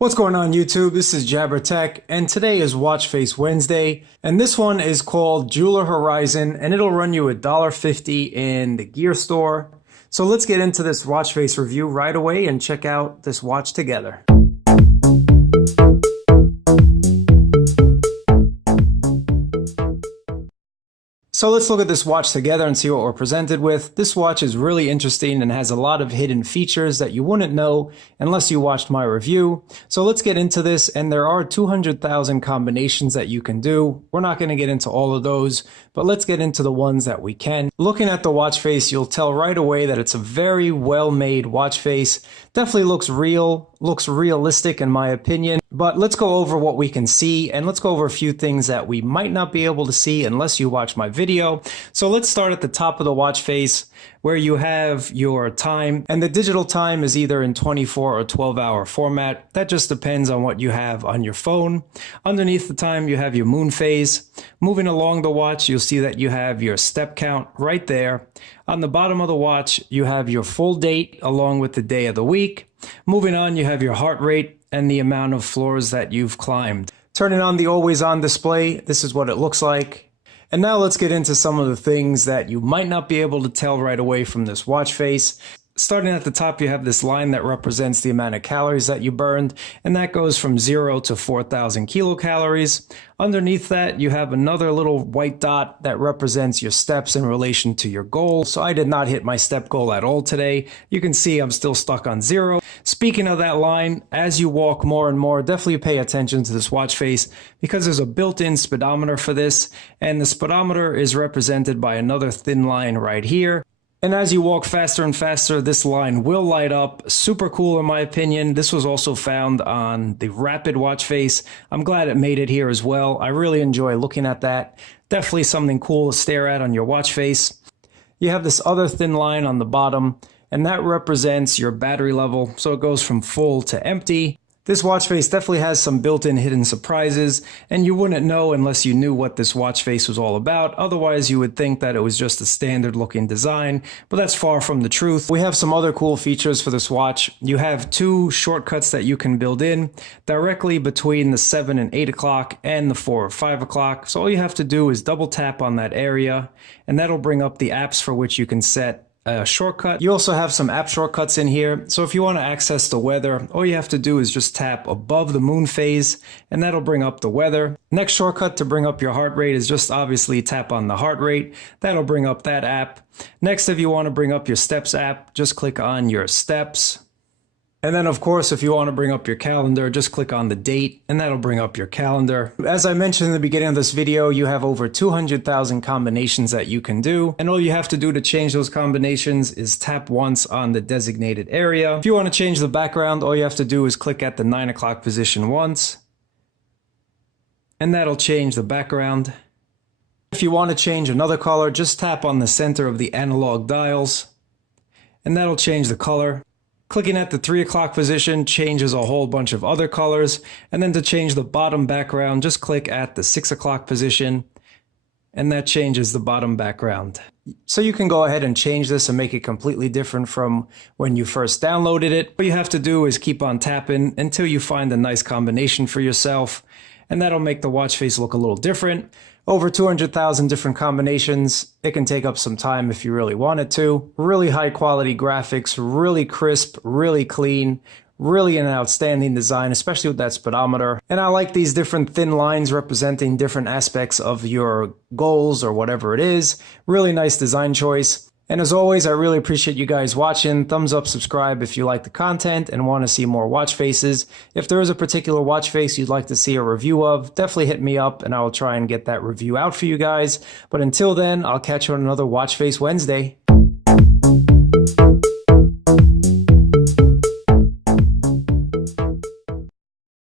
What's going on YouTube? This is Jabber Tech, and today is Watch Face Wednesday, and this one is called Jeweler Horizon, and it'll run you $1.50 in the gear store. So let's get into this watch face review right away and check out this watch together. So let's look at this watch together and see what we're presented with. This watch is really interesting and has a lot of hidden features that you wouldn't know unless you watched my review. So let's get into this, and there are 200,000 combinations that you can do. We're not going to get into all of those, but let's get into the ones that we can. Looking at the watch face, you'll tell right away that it's a very well-made watch face. Definitely looks real, looks realistic in my opinion. But let's go over what we can see, and let's go over a few things that we might not be able to see unless you watch my video. So let's start at the top of the watch face where you have your time, and the digital time is either in 24 or 12-hour format. That just depends on what you have on your phone. Underneath the time, you have your moon phase. Moving along the watch, you'll see that you have your step count right there. On the bottom of the watch, you have your full date along with the day of the week. Moving on, you have your heart rate and the amount of floors that you've climbed. Turning on the always on display, this is what it looks like. And now let's get into some of the things that you might not be able to tell right away from this watch face. Starting at the top, you have this line that represents the amount of calories that you burned, and that goes from 0 to 4,000 kilocalories. Underneath that, you have another little white dot that represents your steps in relation to your goal. So I did not hit my step goal at all today. You can see I'm still stuck on 0. Speaking of that line, as you walk more and more, definitely pay attention to this watch face because there's a built-in speedometer for this, and the speedometer is represented by another thin line right here. And as you walk faster and faster, this line will light up. Super cool in my opinion. This was also found on the Rapid watch face. I'm glad it made it here as well. I really enjoy looking at that. Definitely something cool to stare at on your watch face. You have this other thin line on the bottom, and that represents your battery level. So it goes from full to empty. This watch face definitely has some built-in hidden surprises, and you wouldn't know unless you knew what this watch face was all about. Otherwise, you would think that it was just a standard looking design, but that's far from the truth. We have some other cool features for this watch. You have 2 shortcuts that you can build in directly between the 7 and 8 o'clock and the 4 or 5 o'clock. So all you have to do is double tap on that area, and that'll bring up the apps for which you can set a shortcut. You also have some app shortcuts in here. So if you want to access the weather, all you have to do is just tap above the moon phase, and that'll bring up the weather. Next shortcut to bring up your heart rate is just obviously tap on the heart rate. That'll bring up that app. Next, if you want to bring up your steps app, just click on your steps. And then, of course, if you want to bring up your calendar, just click on the date, and that'll bring up your calendar. As I mentioned in the beginning of this video, you have over 200,000 combinations that you can do. And all you have to do to change those combinations is tap once on the designated area. If you want to change the background, all you have to do is click at the 9 o'clock position once, and that'll change the background. If you want to change another color, just tap on the center of the analog dials, and that'll change the color. Clicking at the 3 o'clock position changes a whole bunch of other colors, and then to change the bottom background, just click at the 6 o'clock position, and that changes the bottom background. So you can go ahead and change this and make it completely different from when you first downloaded it. What you have to do is keep on tapping until you find a nice combination for yourself, and that'll make the watch face look a little different. Over 200,000 different combinations. It can take up some time if you really wanted to. Really high quality graphics, really crisp, really clean, really an outstanding design, especially with that speedometer. And I like these different thin lines representing different aspects of your goals or whatever it is. Really nice design choice. And as always, I really appreciate you guys watching. Thumbs up, subscribe if you like the content and want to see more watch faces. If there is a particular watch face you'd like to see a review of, definitely hit me up and I will try and get that review out for you guys. But until then, I'll catch you on another Watch Face Wednesday.